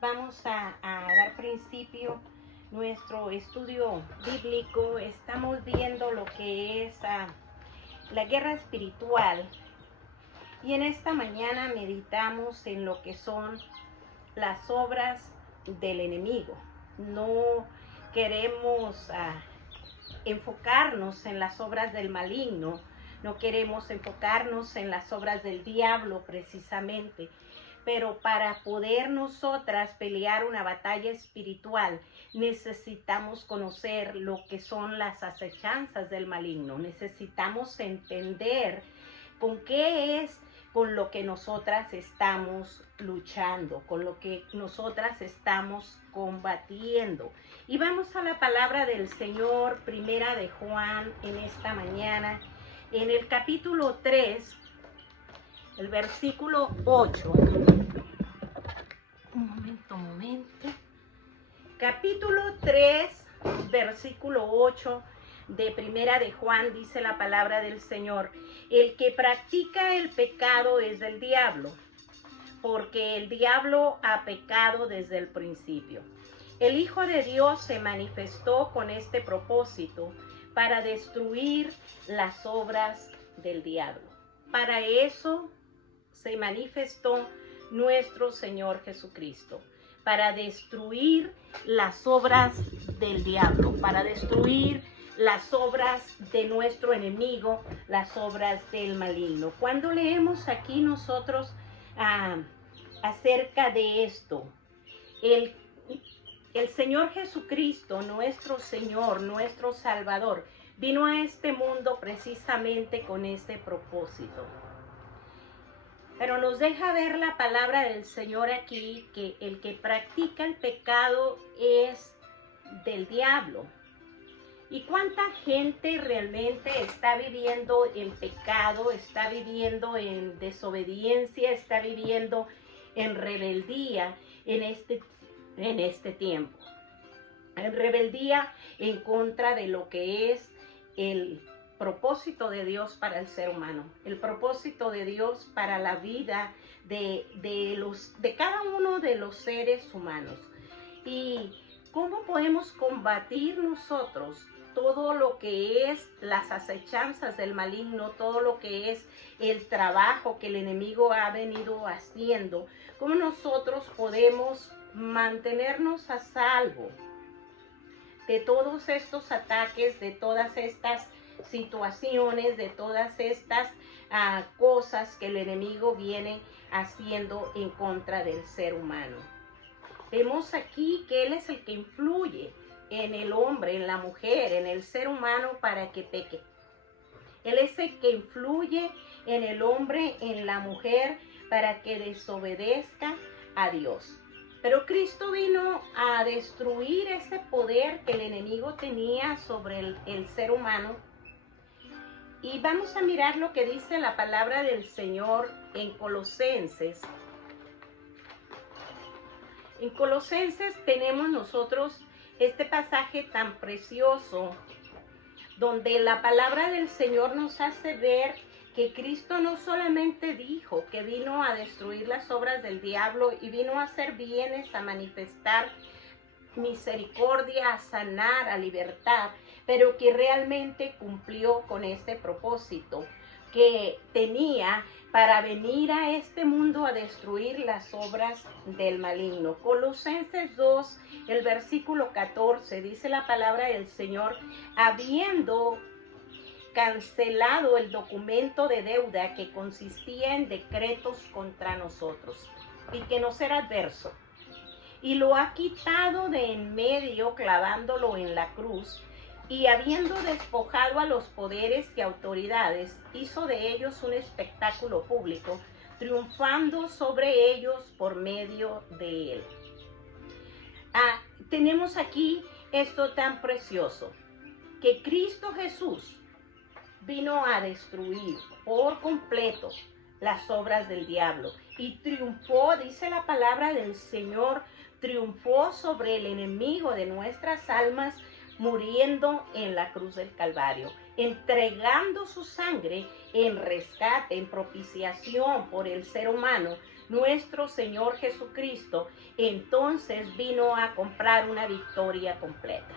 Vamos a dar principio nuestro estudio bíblico. Estamos viendo lo que es la guerra espiritual, y en esta mañana meditamos en lo que son las obras del enemigo. No queremos enfocarnos en las obras del maligno, no queremos enfocarnos en las obras del diablo precisamente, pero para poder nosotras pelear una batalla espiritual necesitamos conocer lo que son las acechanzas del maligno. Necesitamos entender con qué es con lo que nosotras estamos luchando, con lo que nosotras estamos combatiendo. Y vamos a la palabra del Señor, primera de Juan, en esta mañana, en el capítulo 3, el versículo 8. Un momento. Capítulo 3, versículo 8 de primera de Juan, dice la palabra del Señor: el que practica el pecado es del diablo, porque el diablo ha pecado desde el principio. El Hijo de Dios se manifestó con este propósito, para destruir las obras del diablo. Para eso se manifestó nuestro Señor Jesucristo, para destruir las obras del diablo, para destruir las obras de nuestro enemigo, las obras del maligno. Cuando leemos aquí nosotros acerca de esto, el Señor Jesucristo, nuestro Señor, nuestro Salvador, vino a este mundo precisamente con ese propósito. Pero nos deja ver la palabra del Señor aquí, que el que practica el pecado es del diablo. ¿Y cuánta gente realmente está viviendo el pecado, está viviendo en desobediencia, está viviendo en rebeldía en este tiempo? En rebeldía en contra de lo que es el propósito de Dios para el ser humano, el propósito de Dios para la vida de cada uno de los seres humanos. ¿Y cómo podemos combatir nosotros todo lo que es las acechanzas del maligno, todo lo que es el trabajo que el enemigo ha venido haciendo? ¿Cómo nosotros podemos mantenernos a salvo de todos estos ataques, de todas estas situaciones, de todas estas cosas que el enemigo viene haciendo en contra del ser humano? Vemos aquí que Él es el que influye en el hombre, en la mujer, en el ser humano para que peque. Él es el que influye en el hombre, en la mujer, para que desobedezca a Dios. Pero Cristo vino a destruir ese poder que el enemigo tenía sobre el ser humano. Y vamos a mirar lo que dice la palabra del Señor en Colosenses. En Colosenses tenemos nosotros este pasaje tan precioso, donde la palabra del Señor nos hace ver que Cristo no solamente dijo que vino a destruir las obras del diablo y vino a hacer bienes, a manifestar misericordia, a sanar, a libertar, pero que realmente cumplió con ese propósito que tenía para venir a este mundo a destruir las obras del maligno. Colosenses 2, el versículo 14, dice la palabra del Señor: habiendo cancelado el documento de deuda que consistía en decretos contra nosotros y que nos era adverso, y lo ha quitado de en medio, clavándolo en la cruz, y habiendo despojado a los poderes y autoridades, hizo de ellos un espectáculo público, triunfando sobre ellos por medio de él. Tenemos aquí esto tan precioso, que Cristo Jesús vino a destruir por completo las obras del diablo y triunfó, dice la palabra del Señor, triunfó sobre el enemigo de nuestras almas, muriendo en la cruz del Calvario, entregando su sangre en rescate, en propiciación por el ser humano, nuestro Señor Jesucristo, entonces vino a comprar una victoria completa.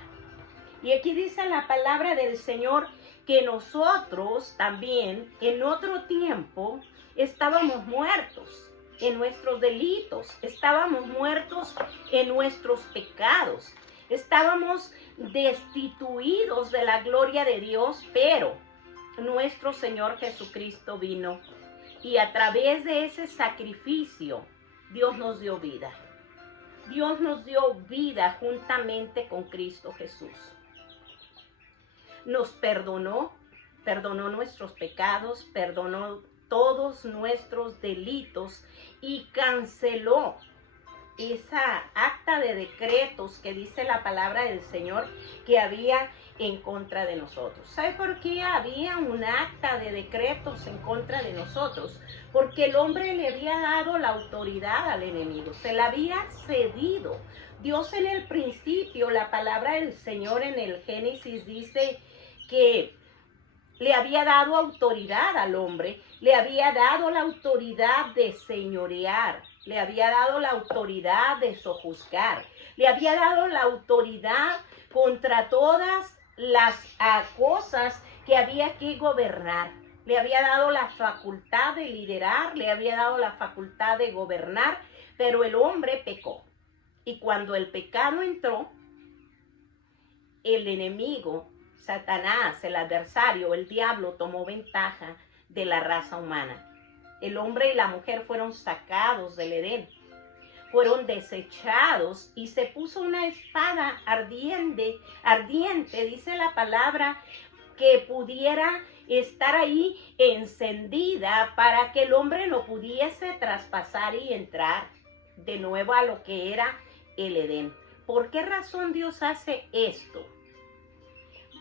Y aquí dice la palabra del Señor que nosotros también en otro tiempo estábamos muertos en nuestros delitos, estábamos muertos en nuestros pecados, estábamos destituidos de la gloria de Dios, pero nuestro Señor Jesucristo vino y a través de ese sacrificio Dios nos dio vida. Dios nos dio vida juntamente con Cristo Jesús. Nos perdonó nuestros pecados, perdonó todos nuestros delitos y canceló esa acta de decretos que dice la palabra del Señor que había en contra de nosotros. ¿Sabe por qué había un acta de decretos en contra de nosotros? Porque el hombre le había dado la autoridad al enemigo, se la había cedido. Dios en el principio, la palabra del Señor en el Génesis dice que le había dado autoridad al hombre, le había dado la autoridad de señorear, le había dado la autoridad de sojuzgar, le había dado la autoridad contra todas las cosas que había que gobernar. Le había dado la facultad de liderar, le había dado la facultad de gobernar, pero el hombre pecó. Y cuando el pecado entró, el enemigo, Satanás, el adversario, el diablo, tomó ventaja de la raza humana. El hombre y la mujer fueron sacados del Edén, fueron desechados y se puso una espada ardiente, dice la palabra, que pudiera estar ahí encendida para que el hombre no pudiese traspasar y entrar de nuevo a lo que era el Edén. ¿Por qué razón Dios hace esto?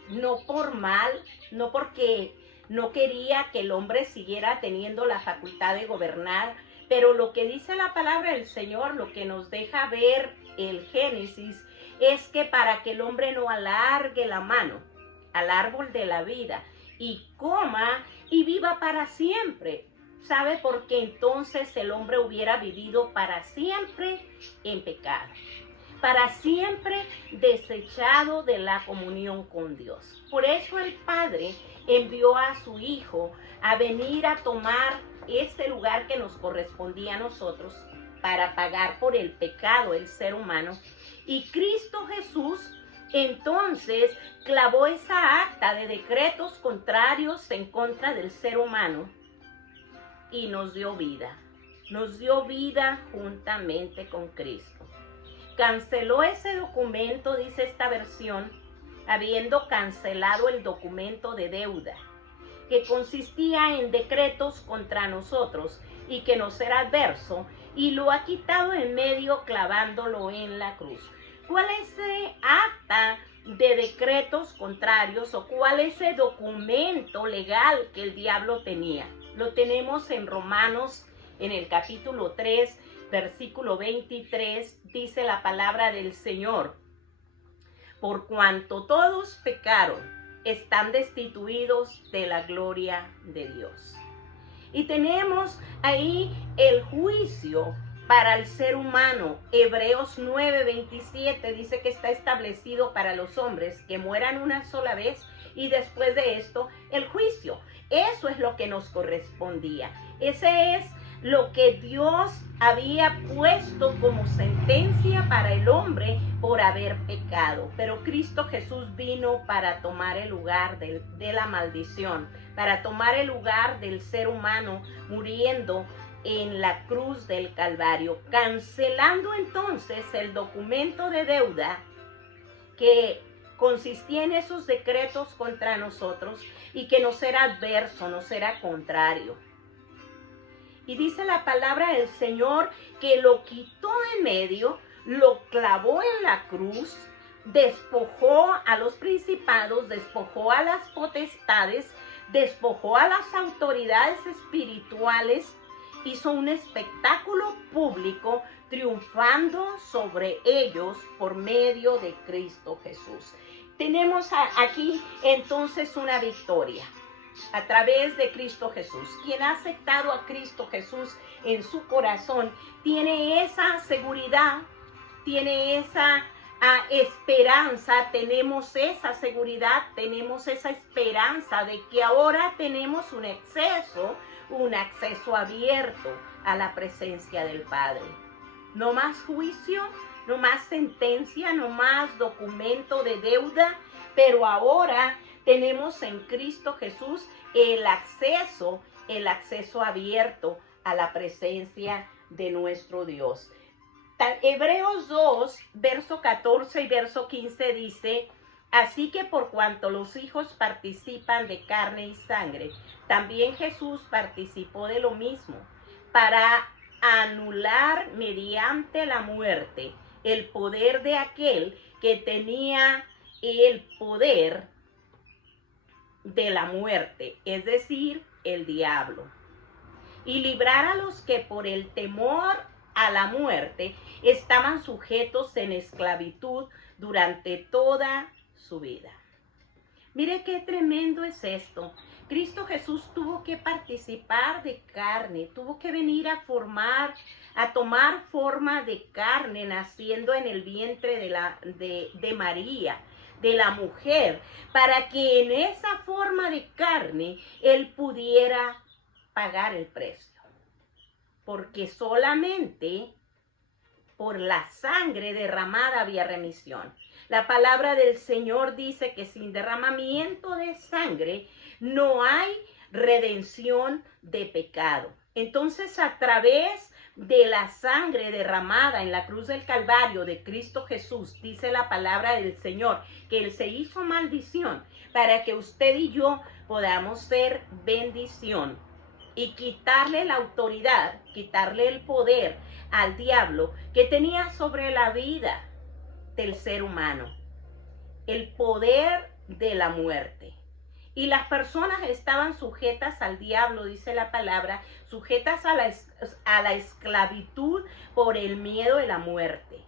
No por mal, no porque no quería que el hombre siguiera teniendo la facultad de gobernar, pero lo que dice la palabra del Señor, lo que nos deja ver el Génesis, es que para que el hombre no alargue la mano al árbol de la vida y coma y viva para siempre. ¿Sabe? Porque entonces el hombre hubiera vivido para siempre en pecado, para siempre desechado de la comunión con Dios. Por eso el Padre envió a su Hijo a venir a tomar ese lugar que nos correspondía a nosotros para pagar por el pecado del ser humano. Y Cristo Jesús entonces clavó esa acta de decretos contrarios en contra del ser humano y nos dio vida. Nos dio vida juntamente con Cristo. Canceló ese documento, dice esta versión, habiendo cancelado el documento de deuda, que consistía en decretos contra nosotros y que nos era adverso, y lo ha quitado en medio clavándolo en la cruz. ¿Cuál es ese acta de decretos contrarios o cuál es ese documento legal que el diablo tenía? Lo tenemos en Romanos, en el capítulo 3, versículo 23, dice la palabra del Señor: por cuanto todos pecaron, están destituidos de la gloria de Dios. Y tenemos ahí el juicio para el ser humano. Hebreos 9:27 dice que está establecido para los hombres que mueran una sola vez y después de esto el juicio. Eso es lo que nos correspondía. Ese es lo que Dios había puesto como sentencia para el hombre por haber pecado. Pero Cristo Jesús vino para tomar el lugar de la maldición, para tomar el lugar del ser humano muriendo en la cruz del Calvario, cancelando entonces el documento de deuda que consistía en esos decretos contra nosotros y que nos era adverso, nos era contrario. Y dice la palabra del Señor que lo quitó en medio, lo clavó en la cruz, despojó a los principados, despojó a las potestades, despojó a las autoridades espirituales, hizo un espectáculo público triunfando sobre ellos por medio de Cristo Jesús. Tenemos aquí entonces una victoria. a través de Cristo Jesús. Quien ha aceptado a Cristo Jesús en su corazón tiene esa seguridad, tiene esa esperanza, tenemos esa seguridad, tenemos esa esperanza de que ahora tenemos un acceso abierto a la presencia del Padre. No más juicio, no más sentencia, no más documento de deuda, pero ahora tenemos en Cristo Jesús el acceso abierto a la presencia de nuestro Dios. Hebreos 2, verso 14 y verso 15 dice: así que por cuanto los hijos participan de carne y sangre, también Jesús participó de lo mismo, para anular mediante la muerte el poder de aquel que tenía el poder de la muerte, es decir, el diablo, y librar a los que por el temor a la muerte estaban sujetos en esclavitud durante toda su vida. Mire qué tremendo es esto. Cristo Jesús tuvo que participar de carne, tuvo que venir a tomar forma de carne, naciendo en el vientre de María, de la mujer, para que en esa forma de carne Él pudiera pagar el precio. Porque solamente por la sangre derramada había remisión. La palabra del Señor dice que sin derramamiento de sangre no hay redención de pecado. Entonces, a través de la sangre derramada en la cruz del Calvario de Cristo Jesús, dice la palabra del Señor, que Él se hizo maldición para que usted y yo podamos ser bendición. Y quitarle la autoridad, quitarle el poder al diablo que tenía sobre la vida del ser humano, el poder de la muerte. Y las personas estaban sujetas al diablo, dice la palabra, sujetas a la esclavitud por el miedo de la muerte.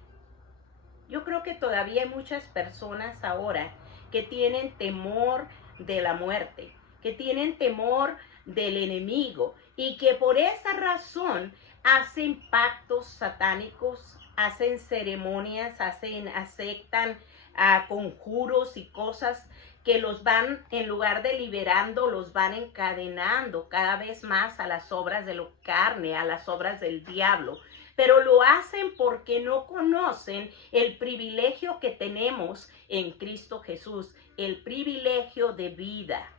Yo creo que todavía hay muchas personas ahora que tienen temor de la muerte, que tienen temor del enemigo y que por esa razón hacen pactos satánicos, hacen ceremonias, aceptan conjuros y cosas que los van, en lugar de liberando, los van encadenando cada vez más a las obras de la carne, a las obras del diablo. Pero lo hacen porque no conocen el privilegio que tenemos en Cristo Jesús, el privilegio de vida.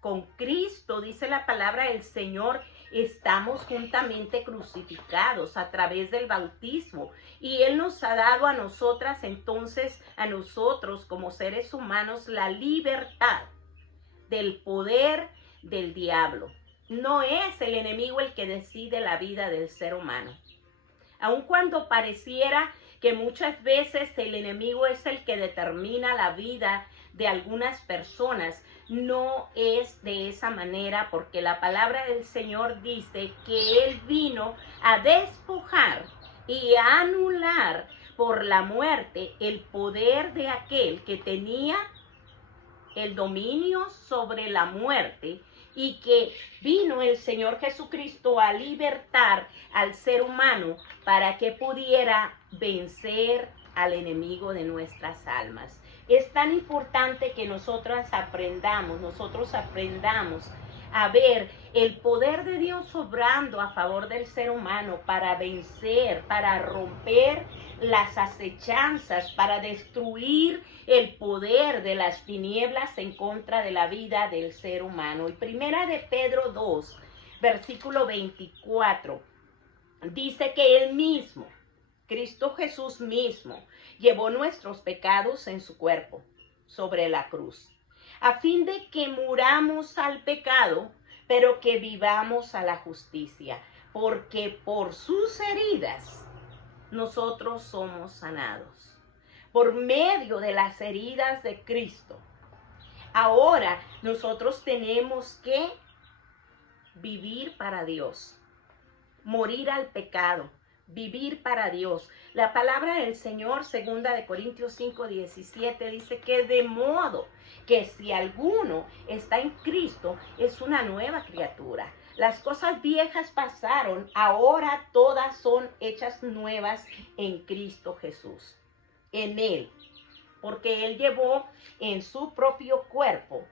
Con Cristo, dice la palabra del Señor, estamos juntamente crucificados a través del bautismo. Y Él nos ha dado a nosotras, entonces, a nosotros como seres humanos, la libertad del poder del diablo. No es el enemigo el que decide la vida del ser humano. Aun cuando pareciera que muchas veces el enemigo es el que determina la vida de algunas personas, no es de esa manera, porque la palabra del Señor dice que Él vino a despojar y a anular por la muerte el poder de aquel que tenía el dominio sobre la muerte, y que vino el Señor Jesucristo a libertar al ser humano para que pudiera vencer al enemigo de nuestras almas. Es tan importante que nosotros aprendamos a ver el poder de Dios obrando a favor del ser humano para vencer, para romper las acechanzas, para destruir el poder de las tinieblas en contra de la vida del ser humano. Y primera de Pedro 2, versículo 24, dice que Él mismo, Cristo Jesús mismo, llevó nuestros pecados en su cuerpo sobre la cruz, a fin de que muramos al pecado, pero que vivamos a la justicia, porque por sus heridas nosotros somos sanados. Por medio de las heridas de Cristo, ahora nosotros tenemos que vivir para Dios, morir al pecado, vivir para Dios. La palabra del Señor, 2 Corintios 5:17, dice que de modo que si alguno está en Cristo, es una nueva criatura. Las cosas viejas pasaron, ahora todas son hechas nuevas en Cristo Jesús, en Él, porque Él llevó en su propio cuerpo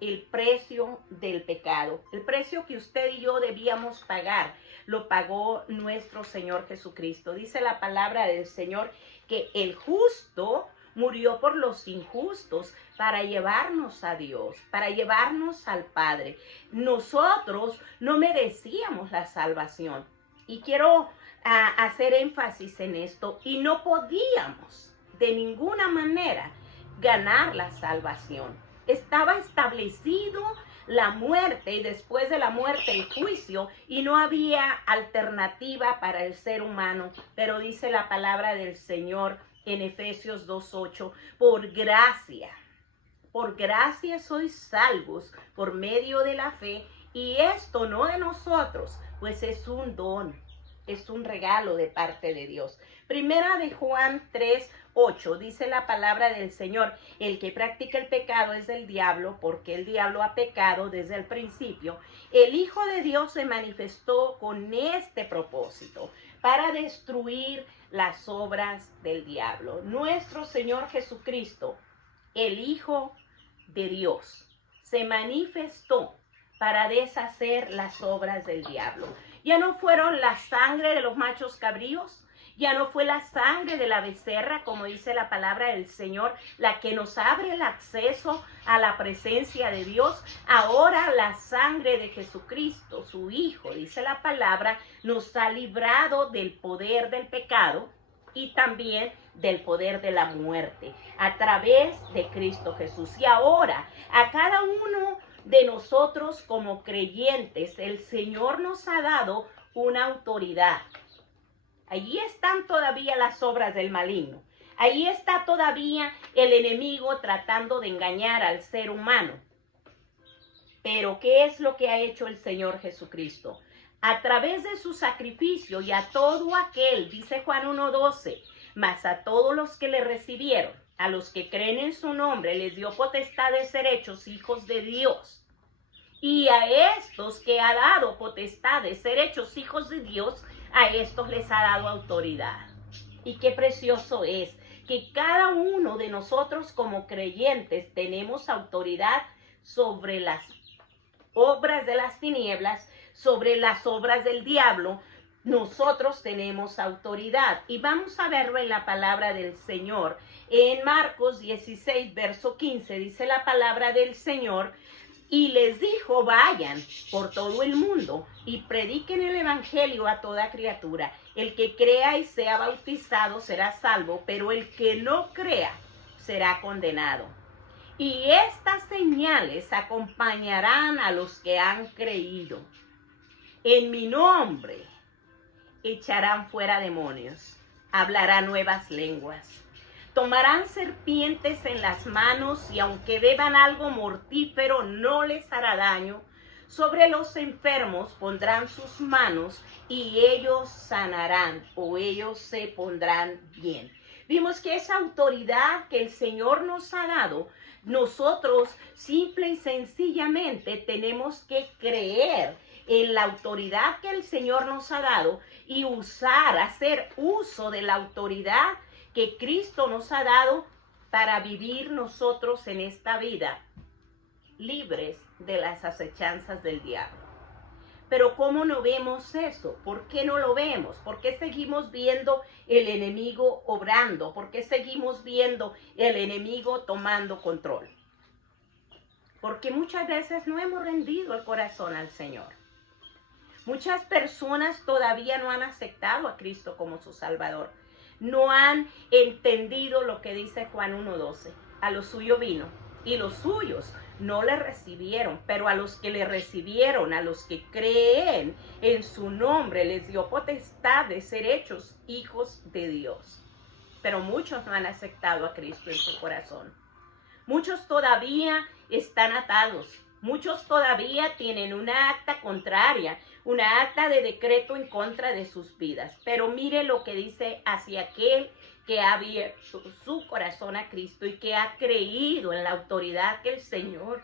el precio del pecado. El precio que usted y yo debíamos pagar, lo pagó nuestro Señor Jesucristo. Dice la palabra del Señor que el justo murió por los injustos para llevarnos a Dios, para llevarnos al Padre. Nosotros no merecíamos la salvación. Y quiero hacer énfasis en esto. Y no podíamos de ninguna manera ganar la salvación. Estaba establecido la muerte y después de la muerte el juicio y no había alternativa para el ser humano. Pero dice la palabra del Señor en Efesios 2:8, por gracia sois salvos por medio de la fe, y esto no de nosotros, pues es un don, es un regalo de parte de Dios. Primera de Juan 3:8 dice la palabra del Señor, el que practica el pecado es del diablo, porque el diablo ha pecado desde el principio. El Hijo de Dios se manifestó con este propósito, para destruir las obras del diablo. Nuestro Señor Jesucristo, el Hijo de Dios, se manifestó para deshacer las obras del diablo. Ya no fueron la sangre de los machos cabríos, ya no fue la sangre de la becerra, como dice la palabra del Señor, la que nos abre el acceso a la presencia de Dios. Ahora la sangre de Jesucristo, su Hijo, dice la palabra, nos ha librado del poder del pecado y también del poder de la muerte, a través de Cristo Jesús. Y ahora, a cada uno de nosotros como creyentes, el Señor nos ha dado una autoridad. Allí están todavía las obras del maligno. Allí está todavía el enemigo tratando de engañar al ser humano. Pero ¿qué es lo que ha hecho el Señor Jesucristo? A través de su sacrificio y a todo aquel, dice Juan 1:12, mas a todos los que le recibieron, a los que creen en su nombre, les dio potestad de ser hechos hijos de Dios. Y a estos que ha dado potestad de ser hechos hijos de Dios, a estos les ha dado autoridad. Y qué precioso es que cada uno de nosotros como creyentes tenemos autoridad sobre las obras de las tinieblas, sobre las obras del diablo. Nosotros tenemos autoridad. Y vamos a verlo en la palabra del Señor. En Marcos 16, verso 15, dice la palabra del Señor, y les dijo, vayan por todo el mundo y prediquen el evangelio a toda criatura. El que crea y sea bautizado será salvo, pero el que no crea será condenado. Y estas señales acompañarán a los que han creído. En mi nombre echarán fuera demonios, hablarán nuevas lenguas. Tomarán serpientes en las manos y aunque beban algo mortífero no les hará daño. Sobre los enfermos pondrán sus manos y ellos sanarán o ellos se pondrán bien. Vimos que esa autoridad que el Señor nos ha dado, nosotros simple y sencillamente tenemos que creer en la autoridad que el Señor nos ha dado y hacer uso de la autoridad que Cristo nos ha dado para vivir nosotros en esta vida libres de las acechanzas del diablo. Pero ¿cómo no vemos eso? ¿Por qué no lo vemos? ¿Por qué seguimos viendo el enemigo obrando? ¿Por qué seguimos viendo el enemigo tomando control? Porque muchas veces no hemos rendido el corazón al Señor. Muchas personas todavía no han aceptado a Cristo como su Salvador. No han entendido lo que dice Juan 1:12. A lo suyo vino y los suyos no le recibieron, pero a los que le recibieron, a los que creen en su nombre, les dio potestad de ser hechos hijos de Dios. Pero muchos no han aceptado a Cristo en su corazón. Muchos todavía están atados, Muchos todavía tienen una acta contraria, una acta de decreto en contra de sus vidas. Pero mire lo que dice hacia aquel que ha abierto su corazón a Cristo y que ha creído en la autoridad que el Señor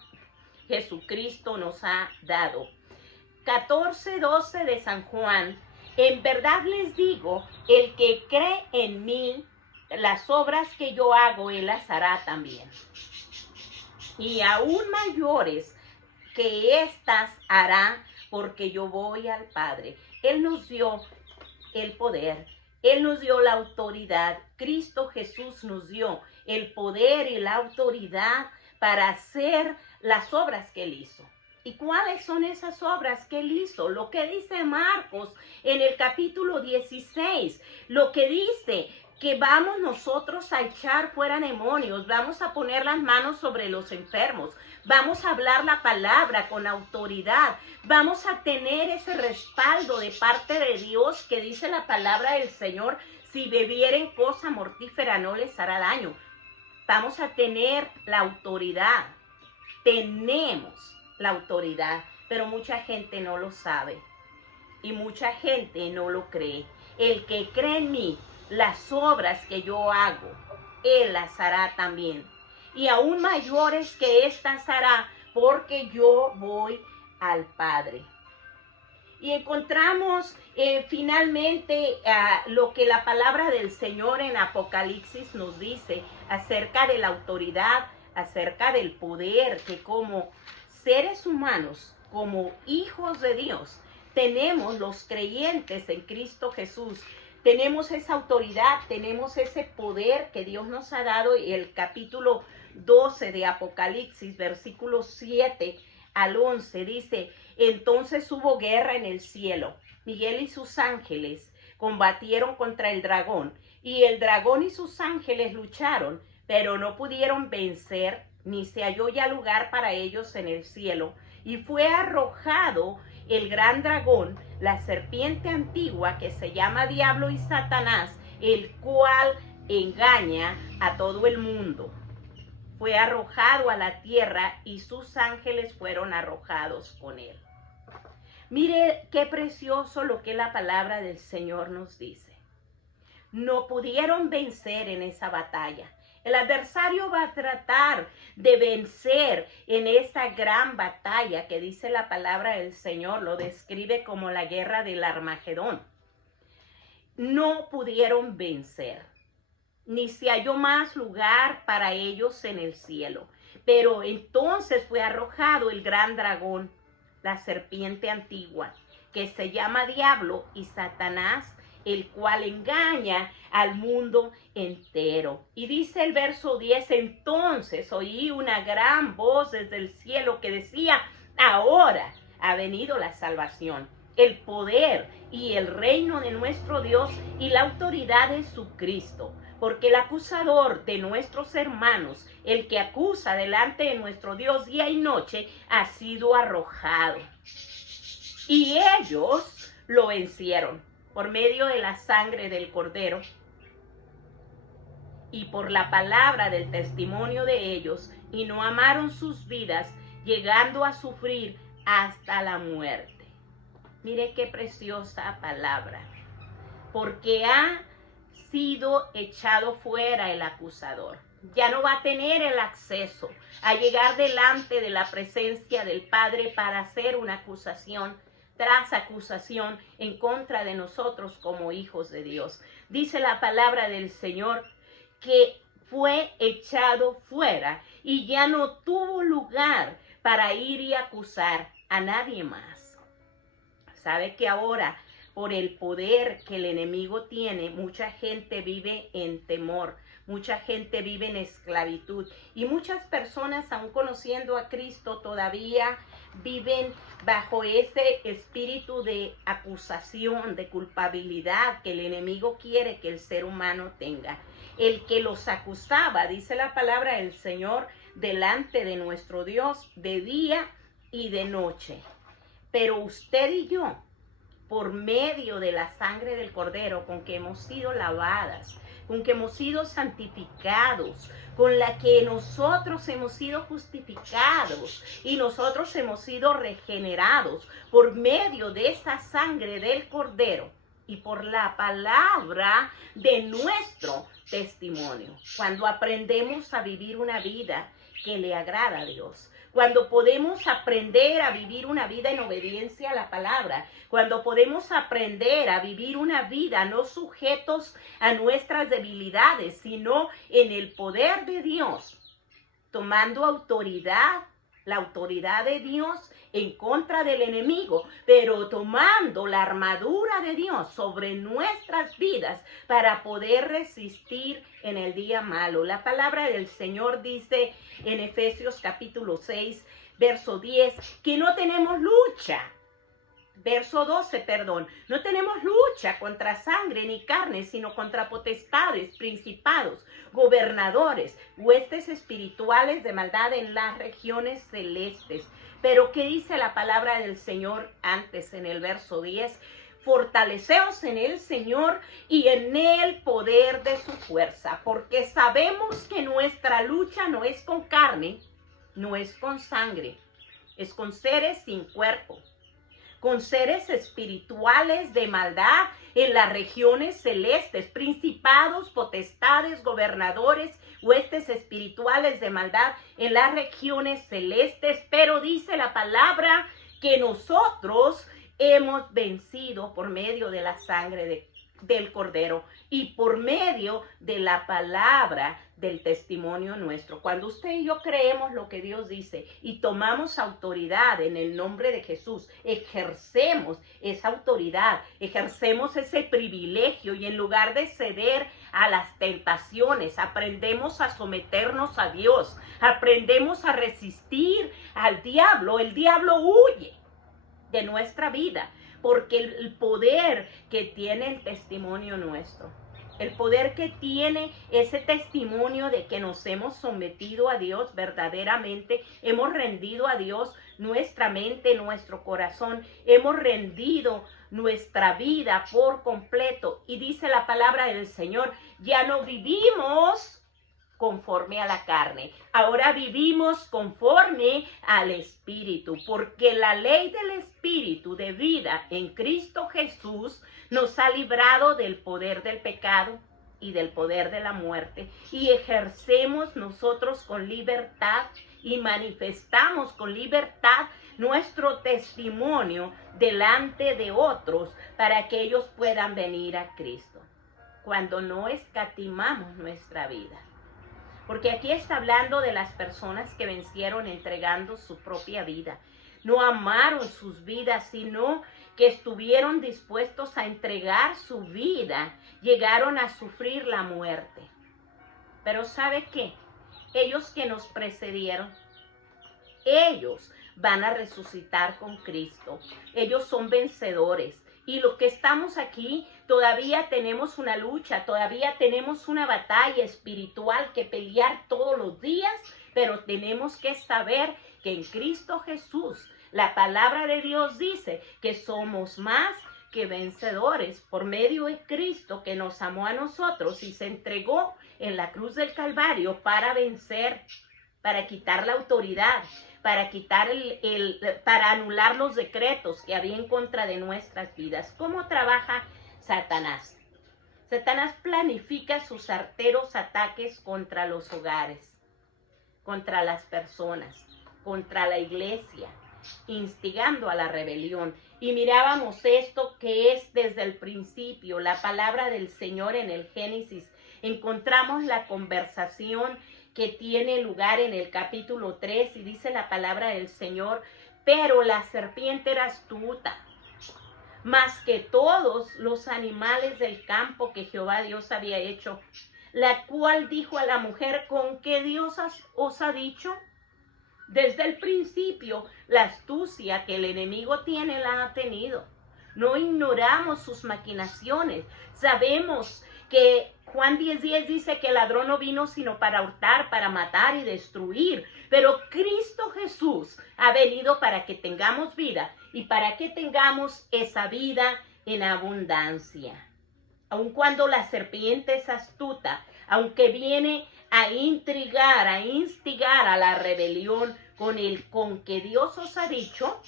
Jesucristo nos ha dado. 14:12 de San Juan. En verdad les digo, el que cree en mí, las obras que yo hago, él las hará también. Y aún mayores que éstas hará, porque yo voy al Padre. Él nos dio el poder, Él nos dio la autoridad. Cristo Jesús nos dio el poder y la autoridad para hacer las obras que Él hizo. ¿Y cuáles son esas obras que Él hizo? Lo que dice Marcos en el capítulo 16, lo que dice que vamos nosotros a echar fuera demonios, vamos a poner las manos sobre los enfermos, vamos a hablar la palabra con autoridad, vamos a tener ese respaldo de parte de Dios que dice la palabra del Señor, si bebieren cosa mortífera no les hará daño. Vamos a tener la autoridad, tenemos la autoridad, pero mucha gente no lo sabe y mucha gente no lo cree. El que cree en mí, las obras que yo hago, Él las hará también. Y aún mayores que éstas hará, porque yo voy al Padre. Y encontramos finalmente lo que la palabra del Señor en Apocalipsis nos dice acerca de la autoridad, acerca del poder, que como seres humanos, como hijos de Dios, tenemos los creyentes en Cristo Jesús. Tenemos esa autoridad, tenemos ese poder que Dios nos ha dado. Y el capítulo 12 de Apocalipsis, versículos 7 al 11, dice: entonces hubo guerra en el cielo. Miguel y sus ángeles combatieron contra el dragón, y el dragón y sus ángeles lucharon, pero no pudieron vencer, ni se halló ya lugar para ellos en el cielo. Y fue arrojado el gran dragón, la serpiente antigua, que se llama Diablo y Satanás, el cual engaña a todo el mundo. Fue arrojado a la tierra y sus ángeles fueron arrojados con él. Mire qué precioso lo que la palabra del Señor nos dice. No pudieron vencer en esa batalla. El adversario va a tratar de vencer en esa gran batalla que dice la palabra del Señor, lo describe como la guerra del Armagedón. No pudieron vencer, ni se halló más lugar para ellos en el cielo. Pero entonces fue arrojado el gran dragón, la serpiente antigua, que se llama Diablo y Satanás, el cual engaña al mundo entero. Y dice el verso 10, entonces oí una gran voz desde el cielo que decía: ahora ha venido la salvación, el poder y el reino de nuestro Dios y la autoridad de su Cristo. Porque el acusador de nuestros hermanos, el que acusa delante de nuestro Dios día y noche, ha sido arrojado. Y ellos lo vencieron por medio de la sangre del Cordero y por la palabra del testimonio de ellos, y no amaron sus vidas, llegando a sufrir hasta la muerte. Mire qué preciosa palabra. Porque ha sido echado fuera el acusador. Ya no va a tener el acceso a llegar delante de la presencia del Padre para hacer una acusación tras acusación en contra de nosotros como hijos de Dios. Dice la palabra del Señor que fue echado fuera y ya no tuvo lugar para ir y acusar a nadie más. ¿Sabe que ahora, por el poder que el enemigo tiene, mucha gente vive en temor, mucha gente vive en esclavitud, y muchas personas, aún conociendo a Cristo, todavía viven bajo ese espíritu de acusación, de culpabilidad que el enemigo quiere que el ser humano tenga? El que los acusaba, dice la palabra del Señor, delante de nuestro Dios de día y de noche. Pero usted y yo por medio de la sangre del Cordero con que hemos sido lavadas, con que hemos sido santificados, con la que nosotros hemos sido justificados y nosotros hemos sido regenerados por medio de esa sangre del Cordero y por la palabra de nuestro testimonio. Cuando aprendemos a vivir una vida que le agrada a Dios, cuando podemos aprender a vivir una vida en obediencia a la palabra, cuando podemos aprender a vivir una vida no sujetos a nuestras debilidades, sino en el poder de Dios, tomando autoridad, la autoridad de Dios en contra del enemigo, pero tomando la armadura de Dios sobre nuestras vidas para poder resistir en el día malo. La palabra del Señor dice en Efesios capítulo 6, verso 10, que no tenemos lucha. Verso 12, perdón, no tenemos lucha contra sangre ni carne, sino contra potestades, principados, gobernadores, huestes espirituales de maldad en las regiones celestes. Pero ¿qué dice la palabra del Señor antes en el verso 10? Fortaleceos en el Señor y en el poder de su fuerza, porque sabemos que nuestra lucha no es con carne, no es con sangre, es con seres sin cuerpo, con seres espirituales de maldad en las regiones celestes, principados, potestades, gobernadores, huestes espirituales de maldad en las regiones celestes. Pero dice la palabra que nosotros hemos vencido por medio de la sangre del Cordero y por medio de la palabra del testimonio nuestro. Cuando usted y yo creemos lo que Dios dice y tomamos autoridad en el nombre de Jesús, ejercemos esa autoridad, ejercemos ese privilegio y en lugar de ceder a las tentaciones, aprendemos a someternos a Dios, aprendemos a resistir al diablo. El diablo huye de nuestra vida, porque el poder que tiene el testimonio nuestro, el poder que tiene ese testimonio de que nos hemos sometido a Dios verdaderamente, hemos rendido a Dios nuestra mente, nuestro corazón, hemos rendido nuestra vida por completo. Y dice la palabra del Señor, ya no vivimos conforme a la carne, ahora vivimos conforme al Espíritu, porque la ley del Espíritu de vida en Cristo Jesús nos ha librado del poder del pecado y del poder de la muerte, y ejercemos nosotros con libertad y manifestamos con libertad nuestro testimonio delante de otros para que ellos puedan venir a Cristo, cuando no escatimamos nuestra vida. Porque aquí está hablando de las personas que vencieron entregando su propia vida. No amaron sus vidas, sino que estuvieron dispuestos a entregar su vida. Llegaron a sufrir la muerte. Pero ¿sabe qué? Ellos que nos precedieron, ellos van a resucitar con Cristo. Ellos son vencedores. Y los que estamos aquí todavía tenemos una lucha, todavía tenemos una batalla espiritual que pelear todos los días, pero tenemos que saber que en Cristo Jesús, la palabra de Dios dice que somos más que vencedores por medio de Cristo, que nos amó a nosotros y se entregó en la cruz del Calvario para vencer, para quitar la autoridad, para quitar para anular los decretos que había en contra de nuestras vidas. ¿Cómo trabaja Satanás? Satanás planifica sus arteros ataques contra los hogares, contra las personas, contra la iglesia, instigando a la rebelión. Y mirábamos esto que es desde el principio, la palabra del Señor en el Génesis. Encontramos la conversación que tiene lugar en el capítulo 3 y dice la palabra del Señor, pero la serpiente era astuta, más que todos los animales del campo que Jehová Dios había hecho, la cual dijo a la mujer, ¿con qué Dios os ha dicho? Desde el principio, la astucia que el enemigo tiene la ha tenido. No ignoramos sus maquinaciones. Sabemos que Juan 10:10 dice que el ladrón no vino sino para hurtar, para matar y destruir. Pero Cristo Jesús ha venido para que tengamos vida y para que tengamos esa vida en abundancia. Aun cuando la serpiente es astuta, aunque viene a intrigar, a instigar a la rebelión con que Dios os ha dicho.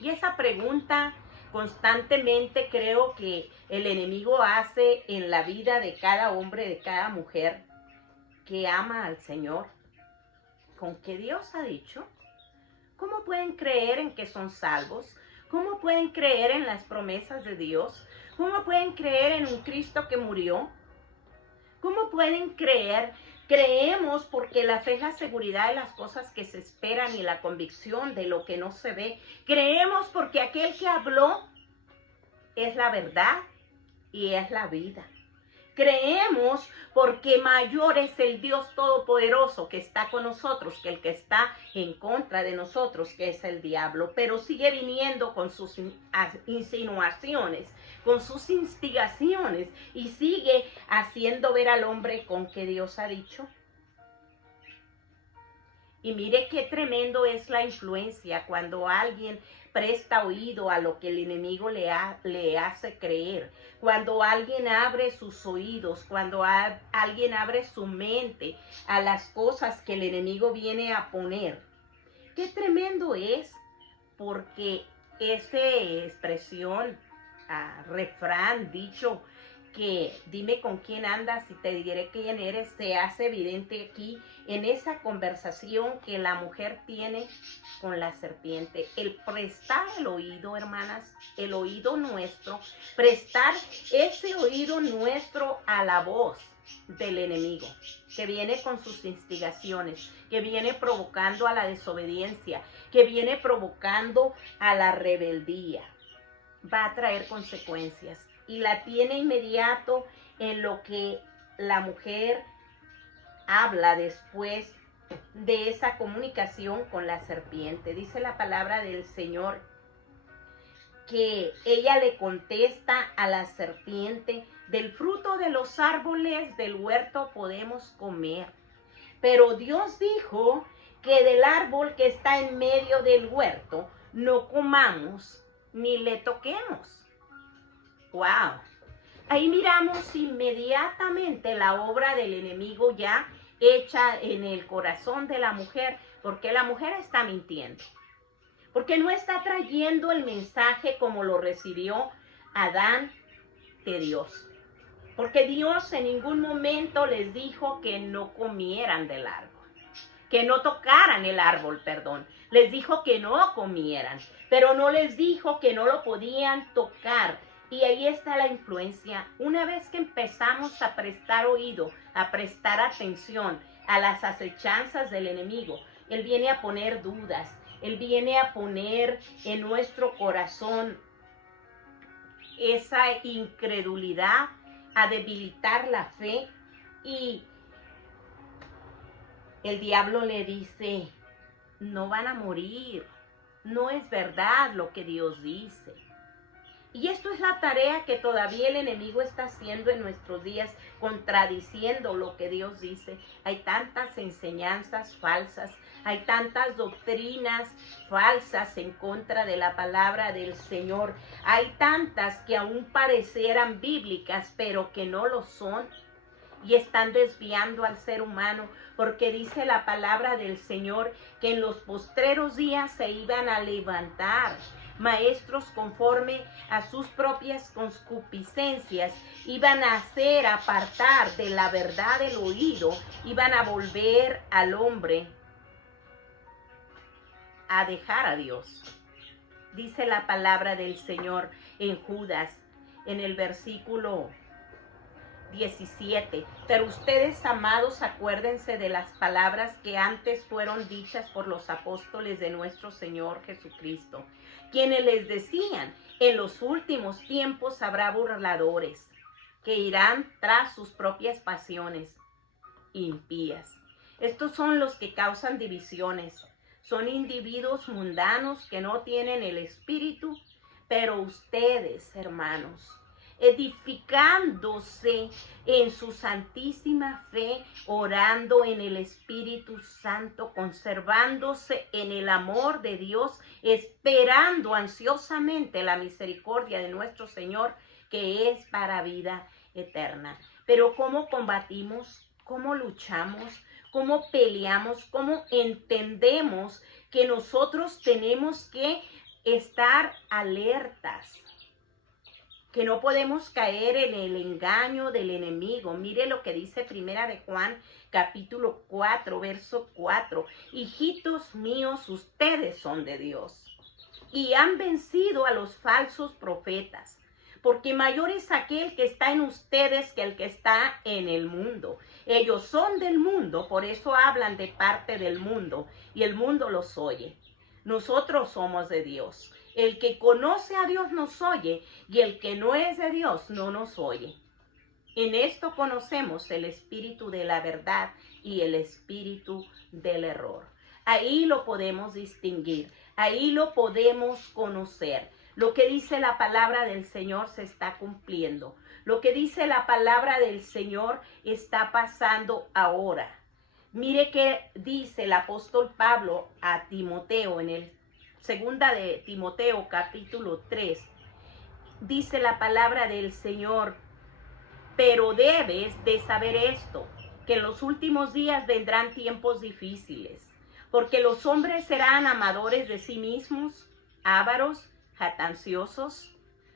Y esa pregunta constantemente creo que el enemigo hace en la vida de cada hombre, de cada mujer que ama al Señor. ¿Con qué Dios ha dicho? ¿Cómo pueden creer en que son salvos? ¿Cómo pueden creer en las promesas de Dios? ¿Cómo pueden creer en un Cristo que murió? ¿Cómo pueden creer? Creemos porque la fe es la seguridad de las cosas que se esperan y la convicción de lo que no se ve. Creemos porque aquel que habló es la verdad y es la vida. Creemos porque mayor es el Dios Todopoderoso que está con nosotros que el que está en contra de nosotros, que es el diablo. Pero sigue viniendo con sus insinuaciones, con sus instigaciones y sigue haciendo ver al hombre con que Dios ha dicho. Y mire qué tremendo es la influencia cuando alguien presta oído a lo que el enemigo le hace creer. Cuando alguien abre sus oídos, cuando alguien abre su mente a las cosas que el enemigo viene a poner. Qué tremendo es, porque esa expresión, refrán, dicho, que dime con quién andas y te diré quién eres, se hace evidente aquí en esa conversación que la mujer tiene con la serpiente. El prestar el oído, hermanas, el oído nuestro, prestar ese oído nuestro a la voz del enemigo, que viene con sus instigaciones, que viene provocando a la desobediencia, que viene provocando a la rebeldía, va a traer consecuencias. Y la tiene inmediato en lo que la mujer habla después de esa comunicación con la serpiente. Dice la palabra del Señor que ella le contesta a la serpiente: del fruto de los árboles del huerto podemos comer, pero Dios dijo que del árbol que está en medio del huerto no comamos ni le toquemos. ¡Wow! Ahí miramos inmediatamente la obra del enemigo ya hecha en el corazón de la mujer, porque la mujer está mintiendo, porque no está trayendo el mensaje como lo recibió Adán de Dios, porque Dios en ningún momento les dijo que no comieran del árbol, que no tocaran el árbol, perdón. Les dijo que no comieran, pero no les dijo que no lo podían tocar. Y ahí está la influencia. Una vez que empezamos a prestar oído, a prestar atención a las acechanzas del enemigo, él viene a poner dudas, él viene a poner en nuestro corazón esa incredulidad, a debilitar la fe, y el diablo le dice: no van a morir, no es verdad lo que Dios dice. Y esto es la tarea que todavía el enemigo está haciendo en nuestros días, contradiciendo lo que Dios dice. Hay tantas enseñanzas falsas, hay tantas doctrinas falsas en contra de la palabra del Señor. Hay tantas que aún parecieran bíblicas, pero que no lo son. Y están desviando al ser humano, porque dice la palabra del Señor que en los postreros días se iban a levantar maestros conforme a sus propias concupiscencias, iban a hacer apartar de la verdad el oído, iban a volver al hombre a dejar a Dios. Dice la palabra del Señor en Judas, en el versículo 17. Pero ustedes, amados, acuérdense de las palabras que antes fueron dichas por los apóstoles de nuestro Señor Jesucristo, quienes les decían: en los últimos tiempos habrá burladores que irán tras sus propias pasiones impías. Estos son los que causan divisiones. Son individuos mundanos que no tienen el espíritu. Pero ustedes, hermanos, edificándose en su santísima fe, orando en el Espíritu Santo, conservándose en el amor de Dios, esperando ansiosamente la misericordia de nuestro Señor, que es para vida eterna. Pero ¿cómo combatimos? ¿Cómo luchamos? ¿Cómo peleamos? ¿Cómo entendemos que nosotros tenemos que estar alertas? Que no podemos caer en el engaño del enemigo. Mire lo que dice Primera de Juan, capítulo 4, verso 4. Hijitos míos, ustedes son de Dios y han vencido a los falsos profetas, porque mayor es aquel que está en ustedes que el que está en el mundo. Ellos son del mundo, por eso hablan de parte del mundo, y el mundo los oye. Nosotros somos de Dios. El que conoce a Dios nos oye, y el que no es de Dios no nos oye. En esto conocemos el espíritu de la verdad y el espíritu del error. Ahí lo podemos distinguir, ahí lo podemos conocer. Lo que dice la palabra del Señor se está cumpliendo. Lo que dice la palabra del Señor está pasando ahora. Mire que dice el apóstol Pablo a Timoteo en el segunda de Timoteo capítulo 3. Dice la palabra del Señor: pero debes de saber esto, que en los últimos días vendrán tiempos difíciles, porque los hombres serán amadores de sí mismos, ávaros, jactanciosos,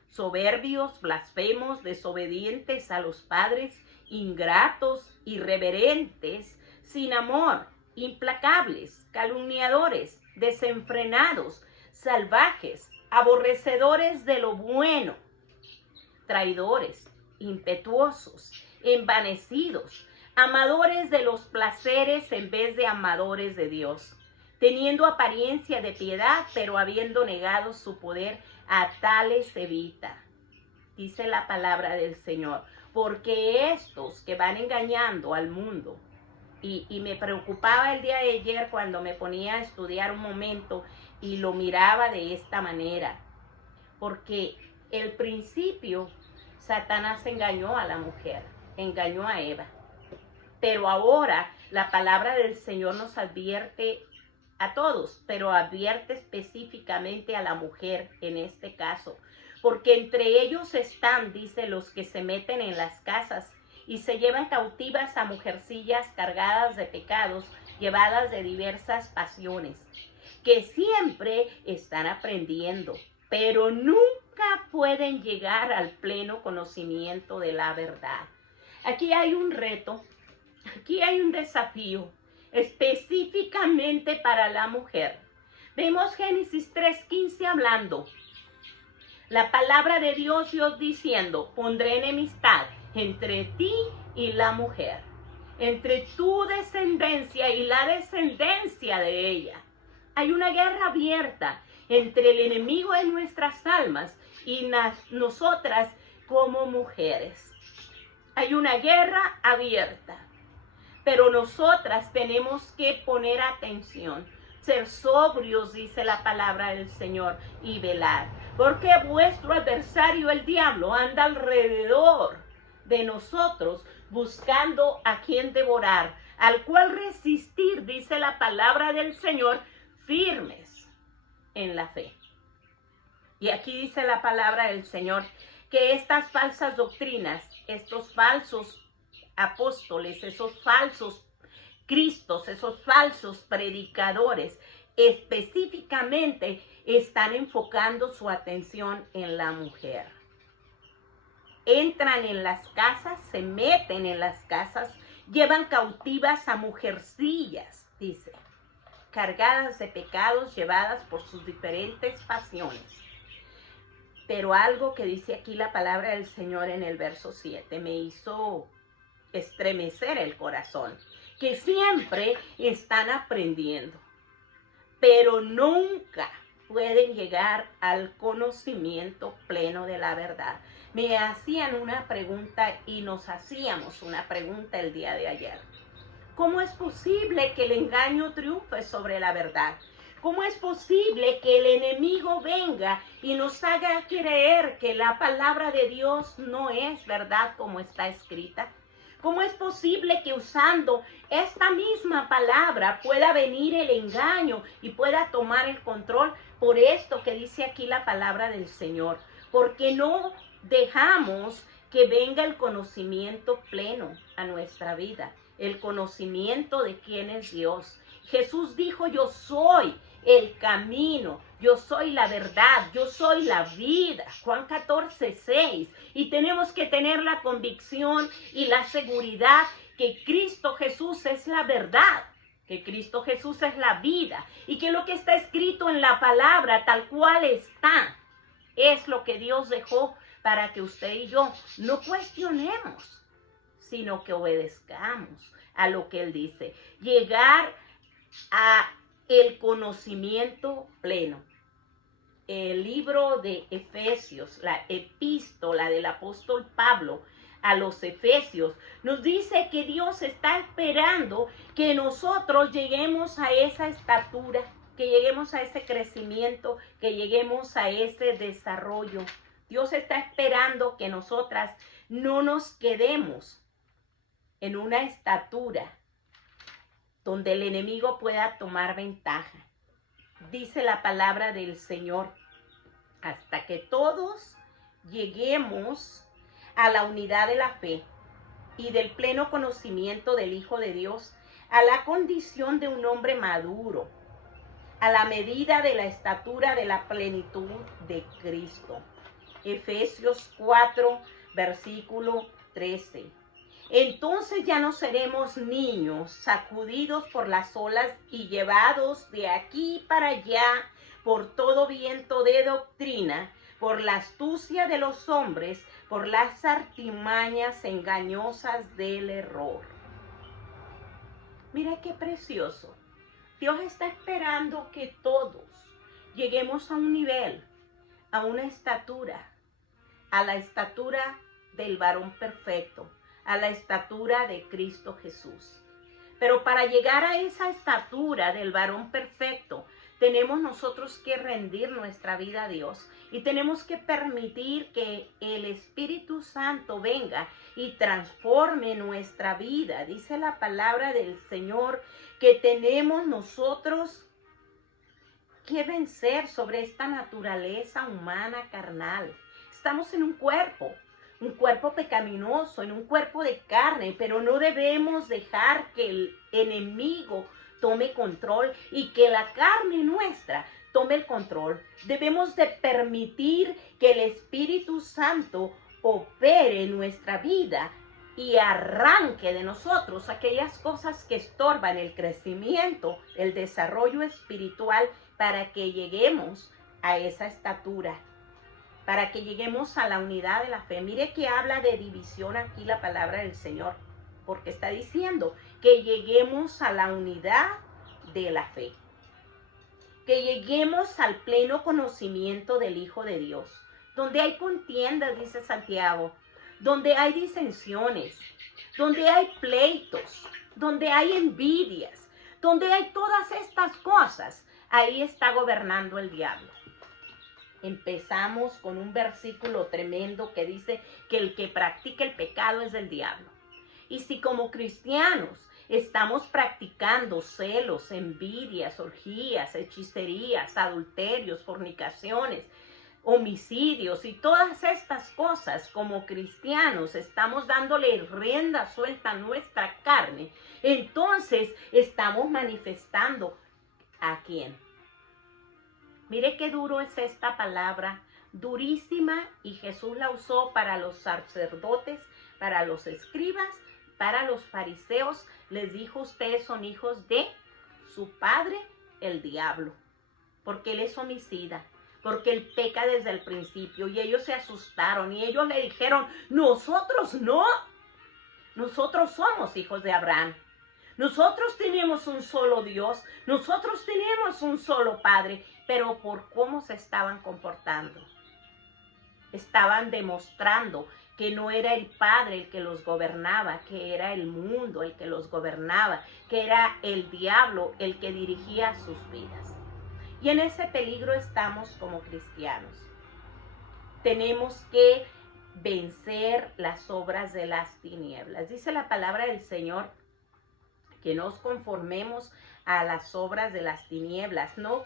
soberbios, blasfemos, desobedientes a los padres, ingratos, irreverentes, sin amor, implacables, calumniadores, desenfrenados, salvajes, aborrecedores de lo bueno, traidores, impetuosos, envanecidos, amadores de los placeres en vez de amadores de Dios, teniendo apariencia de piedad, pero habiendo negado su poder, a tales evita. Dice la palabra del Señor, porque estos que van engañando al mundo, y me preocupaba el día de ayer cuando me ponía a estudiar un momento y lo miraba de esta manera, porque el principio Satanás engañó a la mujer, engañó a Eva, pero ahora la palabra del Señor nos advierte a todos, pero advierte específicamente a la mujer en este caso, porque entre ellos están, dice, los que se meten en las casas y se llevan cautivas a mujercillas cargadas de pecados, llevadas de diversas pasiones, que siempre están aprendiendo, pero nunca pueden llegar al pleno conocimiento de la verdad. Aquí hay un reto, aquí hay un desafío específicamente para la mujer. Vemos Génesis 3:15 hablando. La palabra de Dios diciendo: pondré enemistad entre ti y la mujer, entre tu descendencia y la descendencia de ella. Hay una guerra abierta entre el enemigo de nuestras almas y nosotras como mujeres. Hay una guerra abierta, pero nosotras tenemos que poner atención, ser sobrios, dice la palabra del Señor, y velar, porque vuestro adversario, el diablo, anda alrededor de nosotros buscando a quien devorar, al cual resistir, dice la palabra del Señor, firmes en la fe. Y aquí dice la palabra del Señor que estas falsas doctrinas, estos falsos apóstoles, esos falsos cristos, esos falsos predicadores, específicamente están enfocando su atención en la mujer. Entran en las casas, se meten en las casas, llevan cautivas a mujercillas, dice, cargadas de pecados, llevadas por sus diferentes pasiones. Pero algo que dice aquí la palabra del Señor en el verso 7 me hizo estremecer el corazón, que siempre están aprendiendo, pero nunca pueden llegar al conocimiento pleno de la verdad. Me hacían una pregunta y nos hacíamos una pregunta el día de ayer. ¿Cómo es posible que el engaño triunfe sobre la verdad? ¿Cómo es posible que el enemigo venga y nos haga creer que la palabra de Dios no es verdad como está escrita? ¿Cómo es posible que usando esta misma palabra pueda venir el engaño y pueda tomar el control? Por esto que dice aquí la palabra del Señor, porque no dejamos que venga el conocimiento pleno a nuestra vida, el conocimiento de quién es Dios. Jesús dijo: yo soy el camino, yo soy la verdad, yo soy la vida. Juan 14:6. Y tenemos que tener la convicción y la seguridad que Cristo Jesús es la verdad, que Cristo Jesús es la vida y que lo que está escrito en la palabra tal cual está es lo que Dios dejó para que usted y yo no cuestionemos, sino que obedezcamos a lo que Él dice. Llegar a el conocimiento pleno. El libro de Efesios, la epístola del apóstol Pablo a los Efesios, nos dice que Dios está esperando que nosotros lleguemos a esa estatura, que lleguemos a ese crecimiento, que lleguemos a ese desarrollo. Dios está esperando que nosotras no nos quedemos en una estatura donde el enemigo pueda tomar ventaja. Dice la palabra del Señor, hasta que todos lleguemos a la unidad de la fe y del pleno conocimiento del Hijo de Dios, a la condición de un hombre maduro, a la medida de la estatura de la plenitud de Cristo. Efesios 4, versículo 13. Entonces ya no seremos niños sacudidos por las olas y llevados de aquí para allá por todo viento de doctrina, por la astucia de los hombres, por las artimañas engañosas del error. Mira qué precioso. Dios está esperando que todos lleguemos a un nivel, a una estatura, a la estatura del varón perfecto, a la estatura de Cristo Jesús. Pero para llegar a esa estatura del varón perfecto, tenemos nosotros que rendir nuestra vida a Dios y tenemos que permitir que el Espíritu Santo venga y transforme nuestra vida. Dice la palabra del Señor que tenemos nosotros que vencer sobre esta naturaleza humana carnal. Estamos en un cuerpo pecaminoso, en un cuerpo de carne, pero no debemos dejar que el enemigo tome control y que la carne nuestra tome el control. Debemos de permitir que el Espíritu Santo opere en nuestra vida y arranque de nosotros aquellas cosas que estorban el crecimiento, el desarrollo espiritual, para que lleguemos a esa estatura, para que lleguemos a la unidad de la fe. Mire que habla de división aquí la palabra del Señor, porque está diciendo que lleguemos a la unidad de la fe, que lleguemos al pleno conocimiento del Hijo de Dios. Donde hay contiendas, dice Santiago, donde hay disensiones, donde hay pleitos, donde hay envidias, donde hay todas estas cosas, ahí está gobernando el diablo. Empezamos con un versículo tremendo que dice que el que practica el pecado es del diablo. Y si como cristianos estamos practicando celos, envidias, orgías, hechicerías, adulterios, fornicaciones, homicidios y todas estas cosas, como cristianos estamos dándole rienda suelta a nuestra carne, entonces estamos manifestando ¿a quién? Mire qué duro es esta palabra, durísima, y Jesús la usó para los sacerdotes, para los escribas, para los fariseos. Les dijo: ustedes son hijos de su padre, el diablo, porque él es homicida, porque él peca desde el principio. Y ellos se asustaron y ellos le dijeron: nosotros no, nosotros somos hijos de Abraham. Nosotros tenemos un solo Dios, nosotros tenemos un solo Padre, pero por cómo se estaban comportando, estaban demostrando que no era el Padre el que los gobernaba, que era el mundo el que los gobernaba, que era el diablo el que dirigía sus vidas. Y en ese peligro estamos como cristianos. Tenemos que vencer las obras de las tinieblas. Dice la palabra del Señor que nos conformemos a las obras de las tinieblas. No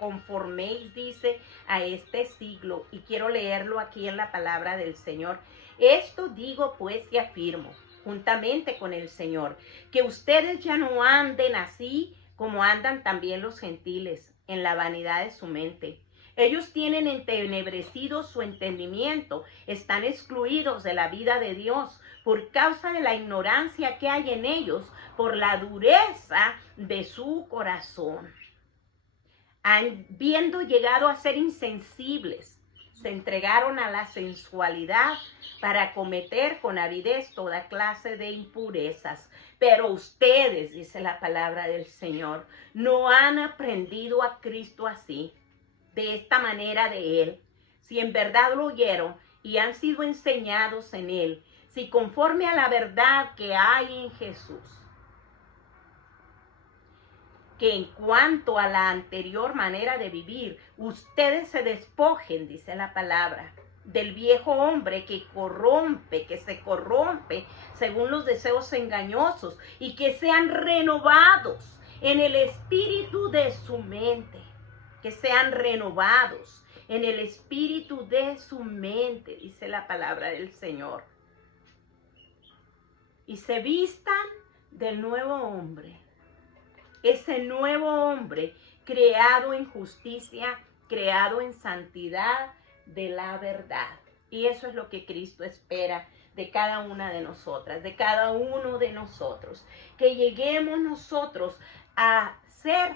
conforméis, dice, a este siglo. Y quiero leerlo aquí en la palabra del Señor. Esto digo pues y afirmo, juntamente con el Señor, que ustedes ya no anden así como andan también los gentiles, en la vanidad de su mente. Ellos tienen entenebrecido su entendimiento, están excluidos de la vida de Dios por causa de la ignorancia que hay en ellos, por la dureza de su corazón. Habiendo llegado a ser insensibles, se entregaron a la sensualidad para cometer con avidez toda clase de impurezas. Pero ustedes, dice la palabra del Señor, no han aprendido a Cristo así, de esta manera de Él. Si en verdad lo oyeron y han sido enseñados en Él, si conforme a la verdad que hay en Jesús, que en cuanto a la anterior manera de vivir, ustedes se despojen, dice la palabra, del viejo hombre que se corrompe según los deseos engañosos, y que sean renovados en el espíritu de su mente, que sean renovados en el espíritu de su mente, dice la palabra del Señor, y se vistan del nuevo hombre. Ese nuevo hombre creado en justicia, creado en santidad de la verdad. Y eso es lo que Cristo espera de cada una de nosotras, de cada uno de nosotros. Que lleguemos nosotros a ser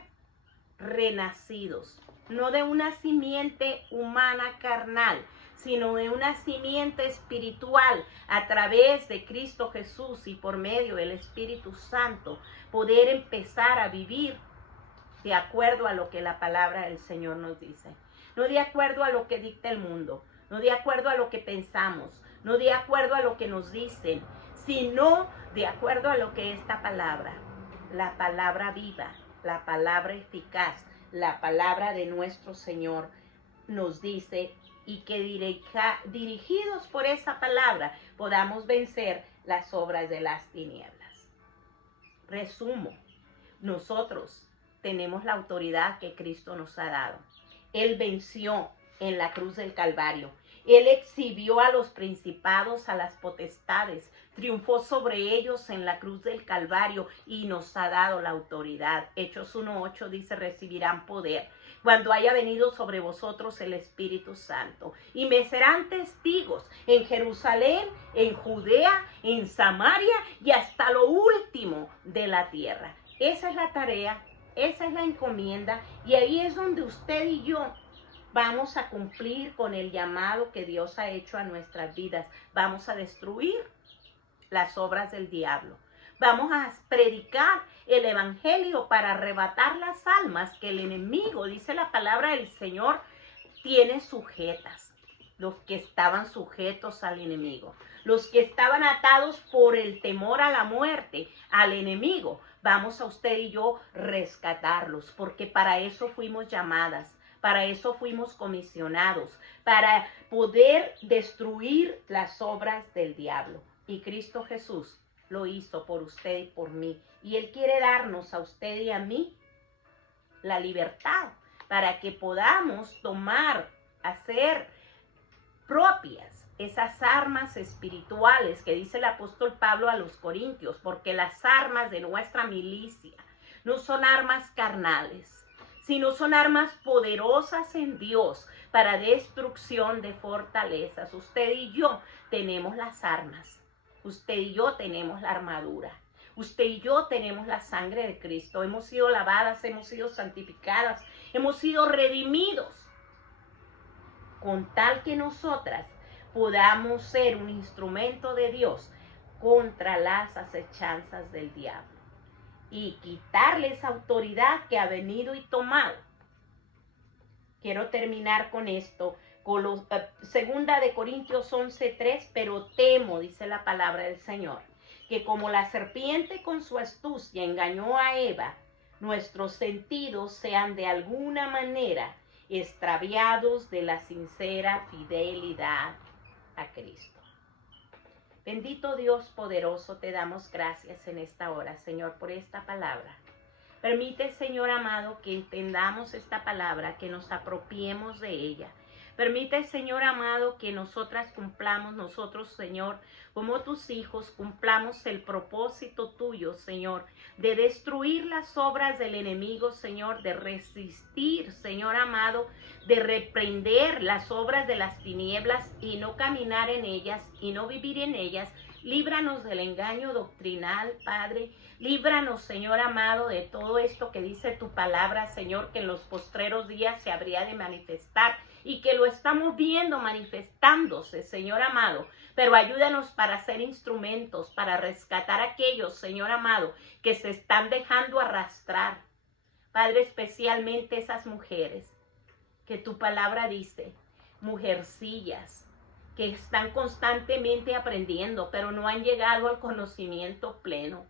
renacidos, no de una simiente humana carnal, sino de una simiente espiritual a través de Cristo Jesús y por medio del Espíritu Santo, poder empezar a vivir de acuerdo a lo que la palabra del Señor nos dice. No de acuerdo a lo que dicta el mundo, no de acuerdo a lo que pensamos, no de acuerdo a lo que nos dicen, sino de acuerdo a lo que esta palabra, la palabra viva, la palabra eficaz, la palabra de nuestro Señor nos dice, y que dirigidos por esa palabra podamos vencer las obras de las tinieblas. Resumo, nosotros tenemos la autoridad que Cristo nos ha dado. Él venció en la cruz del Calvario. Él exhibió a los principados, a las potestades, triunfó sobre ellos en la cruz del Calvario y nos ha dado la autoridad. Hechos 1:8 dice, recibirán poder cuando haya venido sobre vosotros el Espíritu Santo. Y me serán testigos en Jerusalén, en Judea, en Samaria y hasta lo último de la tierra. Esa es la tarea, esa es la encomienda, y ahí es donde usted y yo vamos a cumplir con el llamado que Dios ha hecho a nuestras vidas. Vamos a destruir las obras del diablo. Vamos a predicar el evangelio para arrebatar las almas que el enemigo, dice la palabra del Señor, tiene sujetas. Los que estaban sujetos al enemigo, los que estaban atados por el temor a la muerte, al enemigo, vamos a usted y yo rescatarlos, porque para eso fuimos llamadas, para eso fuimos comisionados, para poder destruir las obras del diablo. Y Cristo Jesús lo hizo por usted y por mí. Y Él quiere darnos a usted y a mí la libertad para que podamos tomar, hacer propias esas armas espirituales que dice el apóstol Pablo a los Corintios, porque las armas de nuestra milicia no son armas carnales, sino son armas poderosas en Dios para destrucción de fortalezas. Usted y yo tenemos las armas. Usted y yo tenemos la armadura. Usted y yo tenemos la sangre de Cristo. Hemos sido lavadas, hemos sido santificadas, hemos sido redimidos. Con tal que nosotras podamos ser un instrumento de Dios contra las acechanzas del diablo. Y quitarle esa autoridad que ha venido y tomado. Quiero terminar con esto. Segunda de Corintios 11:3, pero temo, dice la palabra del Señor, que como la serpiente con su astucia engañó a Eva, nuestros sentidos sean de alguna manera extraviados de la sincera fidelidad a Cristo. Bendito Dios poderoso, te damos gracias en esta hora, Señor, por esta palabra. Permite, Señor amado, que entendamos esta palabra, que nos apropiemos de ella. Permite, Señor amado, que nosotros, Señor, como tus hijos, cumplamos el propósito tuyo, Señor, de destruir las obras del enemigo, Señor, de resistir, Señor amado, de reprender las obras de las tinieblas y no caminar en ellas y no vivir en ellas. Líbranos del engaño doctrinal, Padre. Líbranos, Señor amado, de todo esto que dice tu palabra, Señor, que en los postreros días se habría de manifestar y que lo estamos viendo manifestándose, Señor amado. Pero ayúdanos para ser instrumentos, para rescatar a aquellos, Señor amado, que se están dejando arrastrar. Padre, especialmente esas mujeres que tu palabra dice, mujercillas, que están constantemente aprendiendo, pero no han llegado al conocimiento pleno.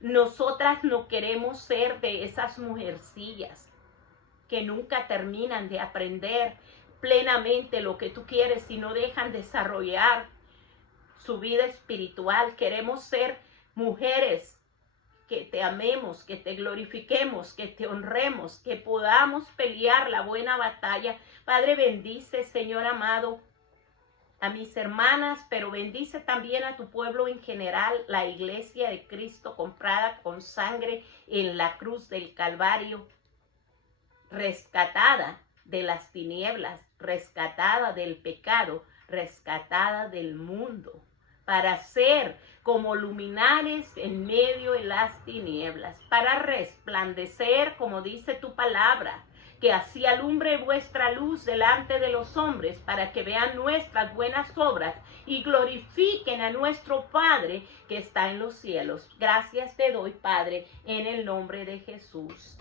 Nosotras no queremos ser de esas mujercillas que nunca terminan de aprender plenamente lo que tú quieres y no dejan desarrollar su vida espiritual. Queremos ser mujeres que te amemos, que te glorifiquemos, que te honremos, que podamos pelear la buena batalla. Padre, bendice, Señor amado, a mis hermanas, pero bendice también a tu pueblo en general, la iglesia de Cristo comprada con sangre en la cruz del Calvario, rescatada de las tinieblas, rescatada del pecado, rescatada del mundo, para ser como luminares en medio de las tinieblas, para resplandecer, como dice tu palabra, que así alumbre vuestra luz delante de los hombres, para que vean nuestras buenas obras y glorifiquen a nuestro Padre que está en los cielos. Gracias te doy, Padre, en el nombre de Jesús.